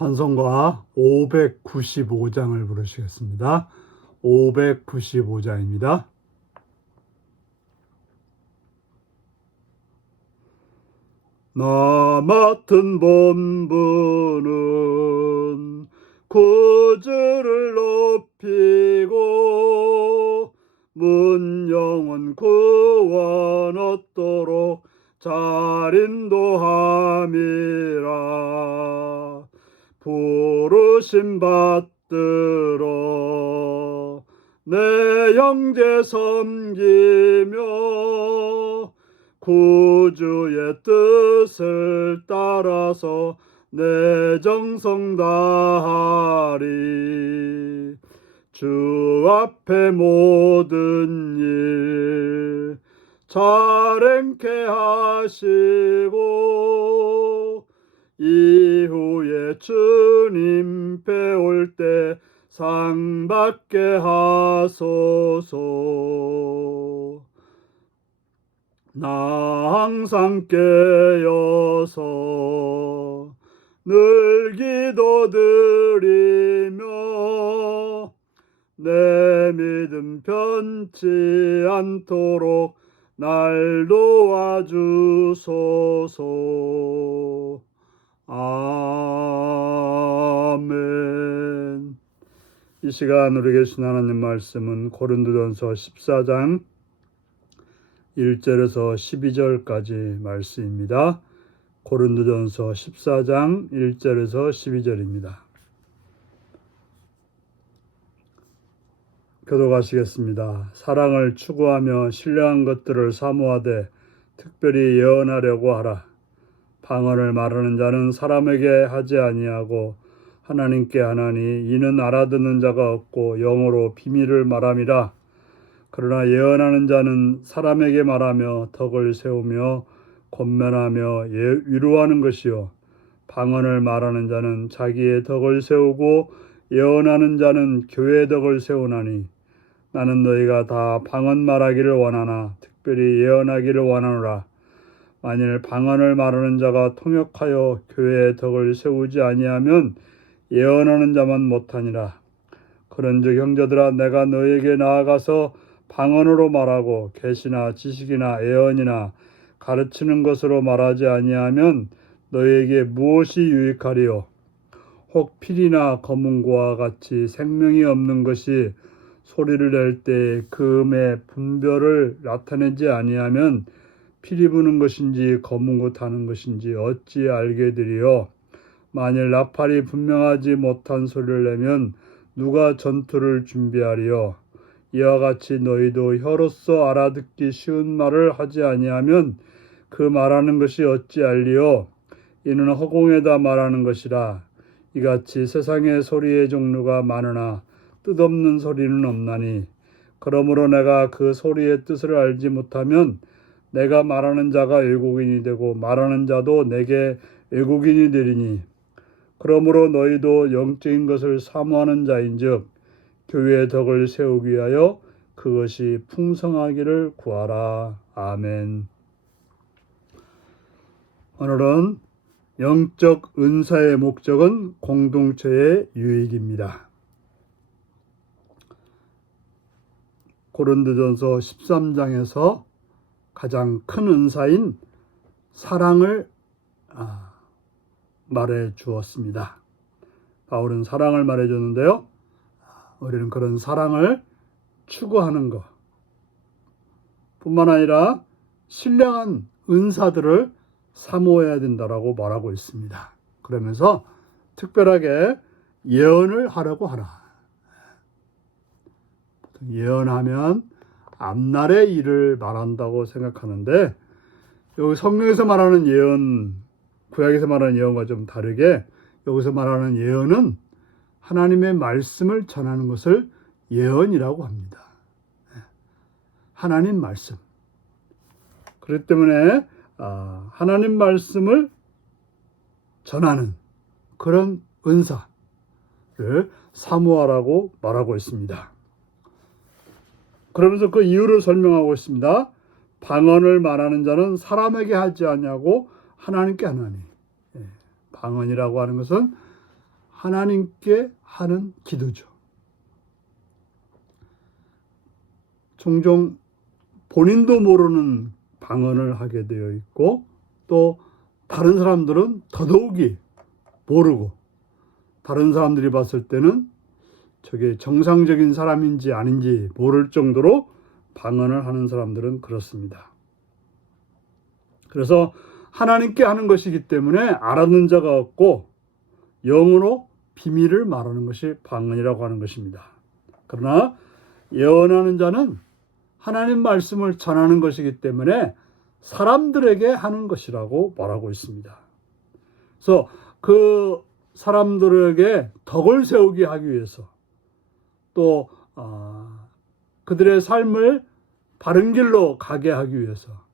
찬송가 595장을 부르시겠습니다. 595장입니다. 나 맡은 본분은 구주를 높이고 문영원 구원 얻도록 잘 인도함이라. 부르심 받들어 내 형제 섬기며 구주의 뜻을 따라서 내 정성 다하리. 주 앞에 모든 일 잘 행케 하시고 이후에 주님 배울 때 상 받게 하소서. 나 항상 깨어서 늘 기도드리며 내 믿음 변치 않도록 날 도와주소서. 아멘. 이 시간 우리에게 주신 하나님 말씀은 고린도전서 14장 1절에서 12절까지 말씀입니다. 고린도전서 14장 1절에서 12절입니다. 교독하시겠습니다. 사랑을 추구하며 신령한 것들을 사모하되 특별히 예언하려고 하라. 방언을 말하는 자는 사람에게 하지 아니하고 하나님께 하나니 이는 알아듣는 자가 없고 영어로 비밀을 말함이라. 그러나 예언하는 자는 사람에게 말하며 덕을 세우며 권면하며 위로하는 것이요 방언을 말하는 자는 자기의 덕을 세우고 예언하는 자는 교회의 덕을 세우나니 나는 너희가 다 방언 말하기를 원하나 특별히 예언하기를 원하노라. 만일 방언을 말하는 자가 통역하여 교회의 덕을 세우지 아니하면 예언하는 자만 못하니라. 그런즉 형제들아 내가 너희에게 나아가서 방언으로 말하고 계시나 지식이나 예언이나 가르치는 것으로 말하지 아니하면 너희에게 무엇이 유익하리요? 혹 필이나 검은고와 같이 생명이 없는 것이 소리를 낼 때 그 음의 분별을 나타내지 아니하면 피리 부는 것인지 검은고 타는 것인지 어찌 알게 되리요? 만일 나팔이 분명하지 못한 소리를 내면 누가 전투를 준비하리요? 이와 같이 너희도 혀로서 알아듣기 쉬운 말을 하지 아니하면 그 말하는 것이 어찌 알리요? 이는 허공에다 말하는 것이라. 이같이 세상의 소리의 종류가 많으나 뜻없는 소리는 없나니 그러므로 내가 그 소리의 뜻을 알지 못하면 내가 말하는 자가 외국인이 되고 말하는 자도 내게 외국인이 되리니 그러므로 너희도 영적인 것을 사모하는 자인즉 교회의 덕을 세우기 위하여 그것이 풍성하기를 구하라. 아멘. 오늘은 영적 은사의 목적은 공동체의 유익입니다. 고린도전서 13장에서 가장 큰 은사인 사랑을 말해 주었습니다. 바울은 사랑을 말해 줬는데요. 우리는 그런 사랑을 추구하는 것 뿐만 아니라 신령한 은사들을 사모해야 된다라고 말하고 있습니다. 그러면서 특별하게 예언을 하려고 하라. 예언하면 앞날의 일을 말한다고 생각하는데 여기 성경에서 말하는 예언, 구약에서 말하는 예언과 좀 다르게 여기서 말하는 예언은 하나님의 말씀을 전하는 것을 예언이라고 합니다. 하나님 말씀. 그렇기 때문에 하나님 말씀을 전하는 그런 은사를 사모하라고 말하고 있습니다. 그러면서 그 이유를 설명하고 있습니다. 방언을 말하는 자는 사람에게 하지 않냐고 하나님께 하나니. 방언이라고 하는 것은 하나님께 하는 기도죠. 종종 본인도 모르는 방언을 하게 되어 있고, 또 다른 사람들은 더더욱이 모르고, 다른 사람들이 봤을 때는 저게 정상적인 사람인지 아닌지 모를 정도로 방언을 하는 사람들은 그렇습니다. 그래서 하나님께 하는 것이기 때문에 알아듣는 자가 없고, 영으로 비밀을 말하는 것이 방언이라고 하는 것입니다. 그러나 예언하는 자는 하나님 말씀을 전하는 것이기 때문에 사람들에게 하는 것이라고 말하고 있습니다. 그래서 그 사람들에게 덕을 세우게 하기 위해서, 또 그들의 삶을 바른 길로 가게 하기 위해서,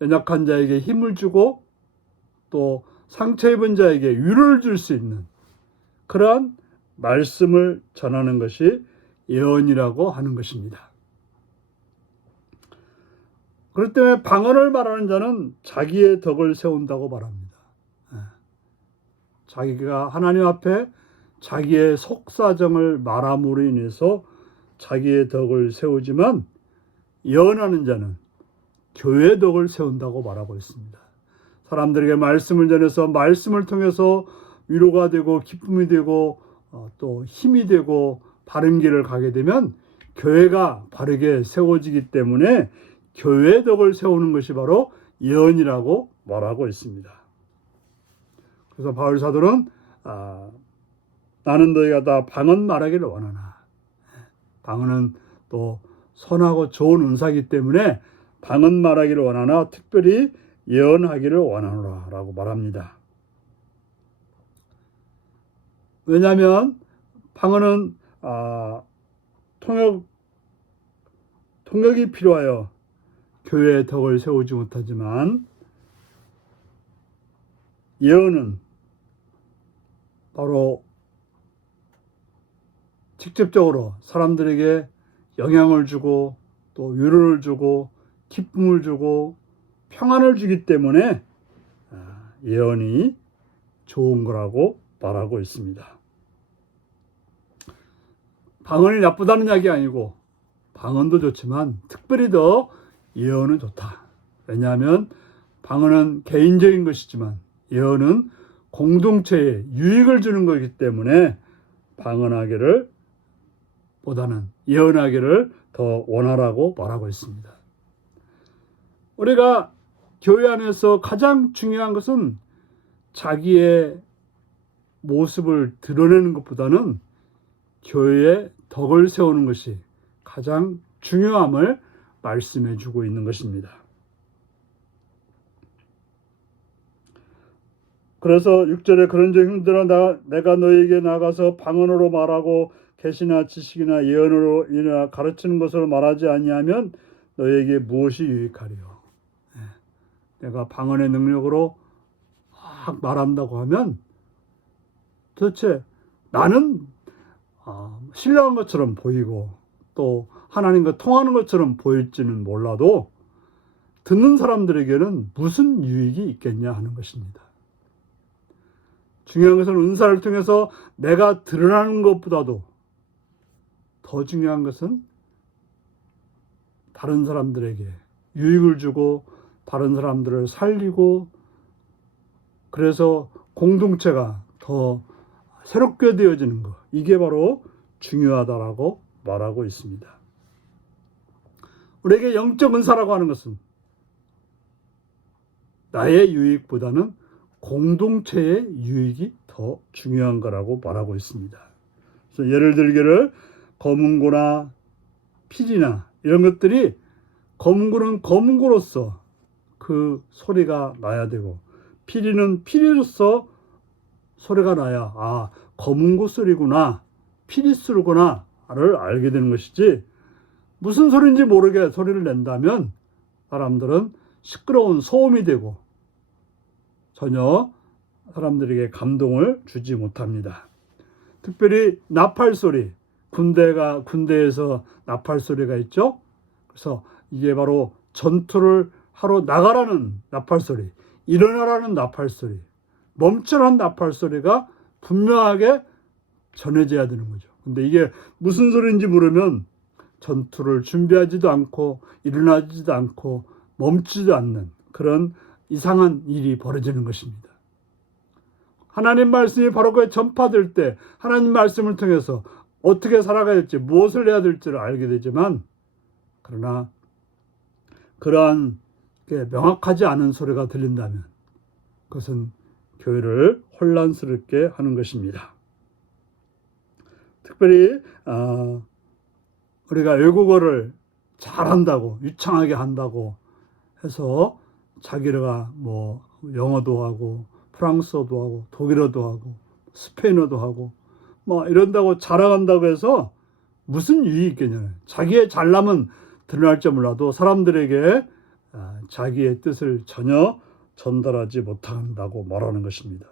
연약한 자에게 힘을 주고 또 상처 입은 자에게 위로를 줄 수 있는 그러한 말씀을 전하는 것이 예언이라고 하는 것입니다. 그렇기 때문에 방언을 말하는 자는 자기의 덕을 세운다고 말합니다. 자기가 하나님 앞에 자기의 속사정을 말함으로 인해서 자기의 덕을 세우지만, 예언하는 자는 교회의 덕을 세운다고 말하고 있습니다. 사람들에게 말씀을 전해서 말씀을 통해서 위로가 되고 기쁨이 되고 또 힘이 되고 바른 길을 가게 되면 교회가 바르게 세워지기 때문에 교회의 덕을 세우는 것이 바로 예언이라고 말하고 있습니다. 그래서 바울 사도는 나는 너희가 다 방언 말하기를 원하나, 방언은 또 선하고 좋은 은사이기 때문에 방언 말하기를 원하나 특별히 예언하기를 원하노라 라고 말합니다. 왜냐하면 방언은 통역이 필요하여 교회의 덕을 세우지 못하지만, 예언은 바로 직접적으로 사람들에게 영향을 주고 또 위로를 주고 기쁨을 주고 평안을 주기 때문에 예언이 좋은 거라고 말하고 있습니다. 방언이 나쁘다는 이야기 아니고, 방언도 좋지만 특별히 더 예언은 좋다. 왜냐하면 방언은 개인적인 것이지만 예언은 공동체에 유익을 주는 것이기 때문에 방언하기를 보다는 예언하기를 더 원하라고 말하고 있습니다. 우리가 교회 안에서 가장 중요한 것은 자기의 모습을 드러내는 것보다는 교회의 덕을 세우는 것이 가장 중요함을 말씀해 주고 있는 것입니다. 그래서 6절에 그런즉 형들아 내가 너희에게 나가서 방언으로 말하고 계시나 지식이나 예언으로 이나 가르치는 것으로 말하지 아니하면 너희에게 무엇이 유익하리요. 내가 방언의 능력으로 막 말한다고 하면 도대체 나는 신령한 것처럼 보이고 또 하나님과 통하는 것처럼 보일지는 몰라도 듣는 사람들에게는 무슨 유익이 있겠냐 하는 것입니다. 중요한 것은 은사를 통해서 내가 드러나는 것보다도 더 중요한 것은 다른 사람들에게 유익을 주고 다른 사람들을 살리고, 그래서 공동체가 더 새롭게 되어지는 것, 이게 바로 중요하다라고 말하고 있습니다. 우리에게 영적 은사라고 하는 것은 나의 유익보다는 공동체의 유익이 더 중요한 거라고 말하고 있습니다. 그래서 예를 들기를 검은고나 피리나 이런 것들이, 검은고는 검은고로서 그 소리가 나야 되고, 피리는 피리로서 소리가 나야 검은고 소리구나, 피리 소리구나를 알게 되는 것이지, 무슨 소리인지 모르게 소리를 낸다면 사람들은 시끄러운 소음이 되고 전혀 사람들에게 감동을 주지 못합니다. 특별히 나팔 소리, 군대에서 나팔 소리가 있죠. 그래서 이게 바로 전투를 하러 나가라는 나팔 소리, 일어나라는 나팔 소리, 멈추라는 나팔 소리가 분명하게 전해져야 되는 거죠. 근데 이게 무슨 소리인지 모르면 전투를 준비하지도 않고 일어나지도 않고 멈추지도 않는 그런 이상한 일이 벌어지는 것입니다. 하나님 말씀이 바로 그에 전파될 때 하나님 말씀을 통해서 어떻게 살아가야 될지 무엇을 해야 될지를 알게 되지만 그러나 그러한 명확하지 않은 소리가 들린다면 그것은 교회를 혼란스럽게 하는 것입니다. 특별히 우리가 외국어를 잘한다고 유창하게 한다고 해서 자기가 뭐 영어도 하고 프랑스어도 하고 독일어도 하고 스페인어도 하고 뭐 이런다고 자랑한다고 해서 무슨 유익이 있겠냐요. 자기의 잘남은 드러날지 몰라도 사람들에게 자기의 뜻을 전혀 전달하지 못한다고 말하는 것입니다.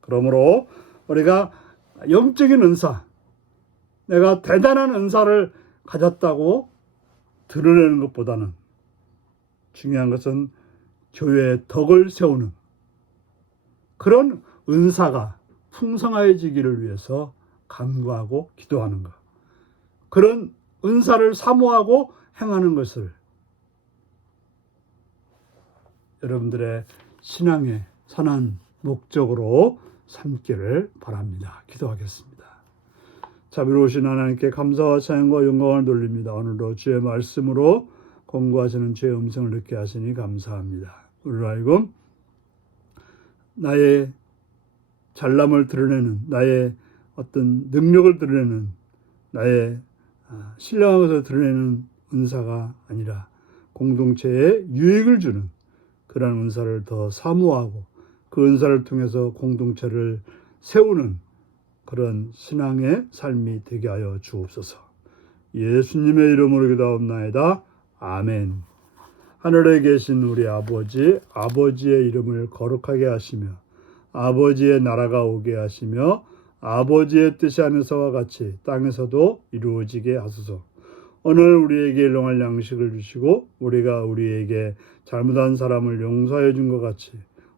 그러므로 우리가 영적인 은사, 내가 대단한 은사를 가졌다고 드러내는 것보다는 중요한 것은 교회의 덕을 세우는 그런 은사가 풍성해지기를 위해서 간구하고 기도하는 것. 그런 은사를 사모하고 행하는 것을 여러분들의 신앙의 선한 목적으로 삼기를 바랍니다. 기도하겠습니다. 자비로우신 하나님께 감사와 찬양과 영광을 돌립니다. 오늘도 주의 말씀으로 공부하시는 주의 음성을 듣게 하시니 감사합니다. 우리로 하여금 나의 잘남을 드러내는, 나의 어떤 능력을 드러내는, 나의 신령한 것을 드러내는 은사가 아니라 공동체에 유익을 주는 그런 은사를 더 사모하고 그 은사를 통해서 공동체를 세우는 그런 신앙의 삶이 되게 하여 주옵소서. 예수님의 이름으로 기도하옵나이다. 아멘. 하늘에 계신 우리 아버지, 아버지의 이름을 거룩하게 하시며 아버지의 나라가 오게 하시며 아버지의 뜻이 하늘에서와 같이 땅에서도 이루어지게 하소서. 오늘 우리에게 일용할 양식을 주시고 우리가 우리에게 잘못한 사람을 용서하여 준 것 같이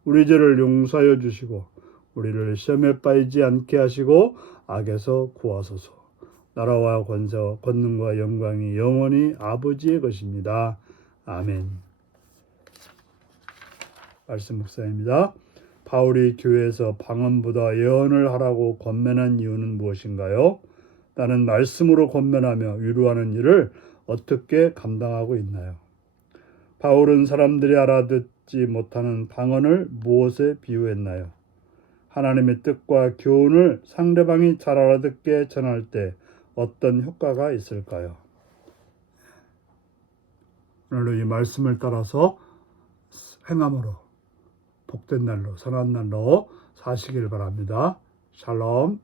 우리 죄를 용서하여 주시고 우리를 시험에 빠지지 않게 하시고 악에서 구하소서. 나라와 권세와 권능과 영광이 영원히 아버지의 것입니다. 아멘. 말씀 묵상입니다. 바울이 교회에서 방언보다 예언을 하라고 권면한 이유는 무엇인가요? 나는 말씀으로 권면하며 위로하는 일을 어떻게 감당하고 있나요? 바울은 사람들이 알아듣지 못하는 방언을 무엇에 비유했나요? 하나님의 뜻과 교훈을 상대방이 잘 알아듣게 전할 때 어떤 효과가 있을까요? 오늘도 이 말씀을 따라서 행함으로 복된 날로 선한 날로 사시길 바랍니다. 샬롬.